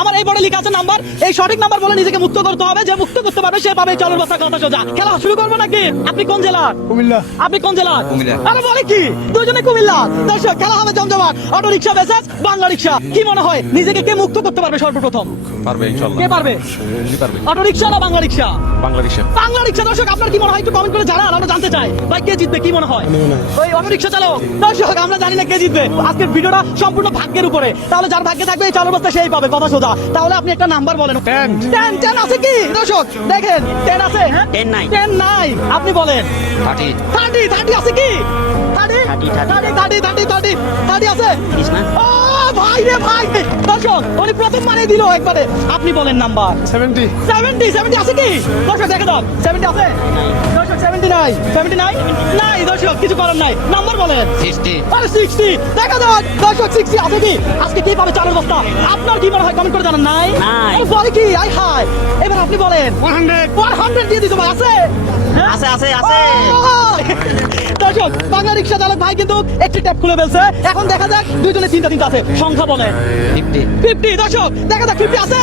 আমার এই বোর্ডে লেখা আছে নাম্বার, এই সঠিক নাম্বার বলে নিজেকে মুক্ত করতে হবে। যে মুক্ত করতে পারবে সে পাবে চালের বস্তা। কথা সোজা। খেলা শুরু করবো নাকি? আপনি কোন জেলার? কুমিল্লা। আপনি কোন জেলার? কুমিল্লা। আরে বলে কি, দুজনে কুমিল্লা। দর্শক, খেলা হবে জমজমাট। অটো রিক্সা ভের্সাস বাংলা রিক্সা। কি মনে হয় নিজেকে কে মুক্ত করতে পারবে সর্বপ্রথম? পারবে ইনশাআল্লাহ। কে পারবে? পারবে। অটো রিক্সা না বাংলা রিক্সা? বাংলা রিক্সা। বাংলা রিক্সা। দর্শক, আপনার কি মনে হয় একটু কমেন্ট করে জানান, আমরা জানতে চাই ভাই কে জিতবে, কি মনে হয়? ওই অটো রিক্সা চালক। দর্শক, আমরা জানি না কে জিতবে। আজকের ভিডিওটা সম্পূর্ণ ভাগ্যের উপরে। তাহলে যার ভাগ্যে থাকবে এই চালের বস্তা সেই পাবে। কথা সোজা। তাহলে আপনি একটা নাম্বার বলেন। 10 আছে কি? দর্শক দেখেন, 10 আছে? 10 নাই। 10 নাই। আপনি বলেন 30 আছে কি? 30 আছে? ও ভাই রে ভাই, দর্শক উনি প্রথম মানে দিল একবারে। আপনি বলেন নাম্বার। 70 আছে কি? দর্শক দেখে দাও, 70 আছে? দর্শক 70 নাই। নাই দর্শক, কিছু করার নাই। নাম্বার বলেন। 60। আরে 60 দেখা দাও। দর্শক 60 আছে কি? আজকে কি পাবে চালের বস্তা? আপনার কি মনে হয় কমেন্ট করে জানান। নাই আরে বলে কি? আই হাই, এবার আপনি বলেন। 100 দিয়ে দিছো ভাই। আছে? আছে। দর্শক, বাংলা রিক্সা চালক ভাই কিন্তু একটি ট্যাপ খুলে ফেলছে। এখন দেখা যাক দুইজনে তিনটা আছে। সংখ্যা বলে 50। দর্শক দেখা যাক 50 আছে?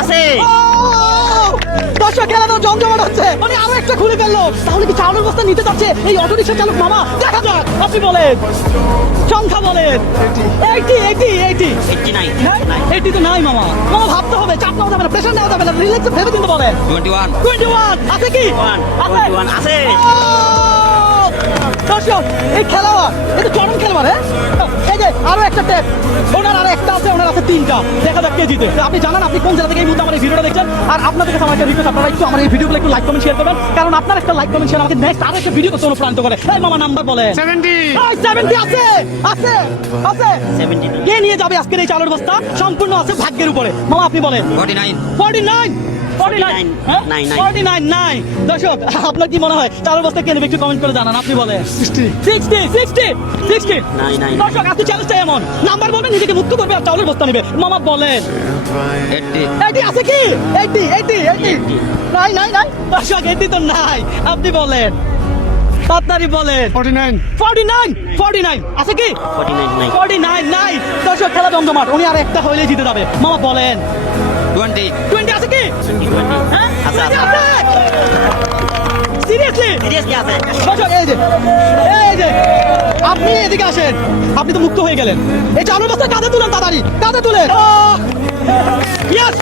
আছে। ও! দর্শক, খেলা তো জমজমাট হচ্ছে। মানে আরো একটা খুলে ফেললো। তাহলে কি চালের বস্তা নিতে যাচ্ছে এই অটো রিক্সা চালক মামা? দেখা যাক, আপনি বলেন। সংখ্যা বলেন। 80। 80 তো নাই মামা। ভাবতে হবে, চাপ নেওয়া যাবে না, প্রেশার নেওয়া যাবে না, রিল্যাক্সে ভেবে চিন্তে বলেন। 21 আছে কি? 21 আছে। দর্শক, এই খেলোয়াড় এটা চরম খেলোয়াড়। এই যে আরো একটা ট্যাপ, ওনার আর একটা আছে, ওনার আছে 3টা। দেখা যাক কে জিতে। আপনি জানান আপনি কোন জেলা থেকে এই মুহূর্তে আমার এই ভিডিওটা দেখছেন। আর আপনাদের কাছে আমার একটা রিকোয়েস্ট, আপনারা একটু আমার এই ভিডিওগুলো একটু লাইক কমেন্ট শেয়ার করবেন, কারণ আপনার একটা লাইক কমেন্ট শেয়ার আমাকে নেক্সট আরো একটা ভিডিও করতে অনুপ্রাণিত করে। এই মামা নাম্বার বলেন। 70 আছে? 70 কে নিয়ে যাবে আজকের এই চালের বস্তা? সম্পূর্ণ আছে ভাগ্যের উপরে। মামা আপনি বলেন। 49 হ্যাঁ? 49 নাই। দর্শক, আপনার কি মনে হয় চালের বস্তা কে নেবে? একটু কমেন্ট করে জানান। আপনি বলেন। 60 নাই। দর্শক, আপনি চ্যালেঞ্জটা এমন নাম্বার বলবেন, নিজেকে মুক্ত করবে আর চালের বস্তা নেবে। মামা বলেন। 80 আছে কি? 80 নাই। দর্শক 80 তো নাই। আপনি বলেন, তাড়াতাড়ি বলেন। 49 আছে কি? 49 নাই। দর্শক, খেলা জমজমাট। উনি আর একটা হইলে জিতে যাবে। মামা বলেন। 20 আছে কি? হ্যাঁ? আছে। সিরিয়াসলি আছে। দর্শক, এই যে আপনি এদিকে আসেন। আপনি তো মুক্ত হয়ে গেলেন। এই চালের বস্তা কাঁধে তুলেন, তাড়াতাড়ি কাঁধে তুলেন। ইয়েস।